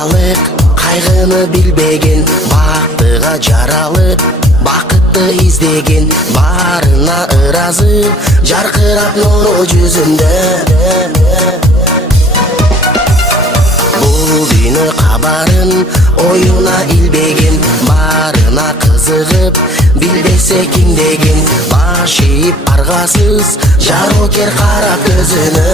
балалык кайгыны билбеген, бактыга жаралып бакытты издеген, барына ыразы жаркырап нуру жүзүндө. Бул дүйнө кабарын оюна илбеген, барына кызыгып билбесе ким деген, баш ийип аргасыз жарокер кара көзүнө.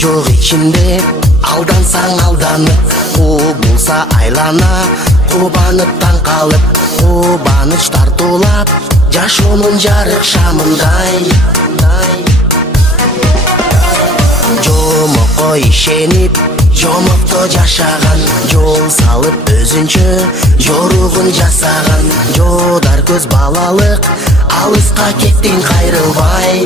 Жок ичинде алдансаң алданып, кубулса айлана, кубанып таң калып, кубаныч тартуулап жашоонун жарык шамындай. Жомокко ишенип, жомокто жашаган, жол салып өзүнчө жоругун жасаган, жодар көз балалык, алыска кеттиң кайрылбай.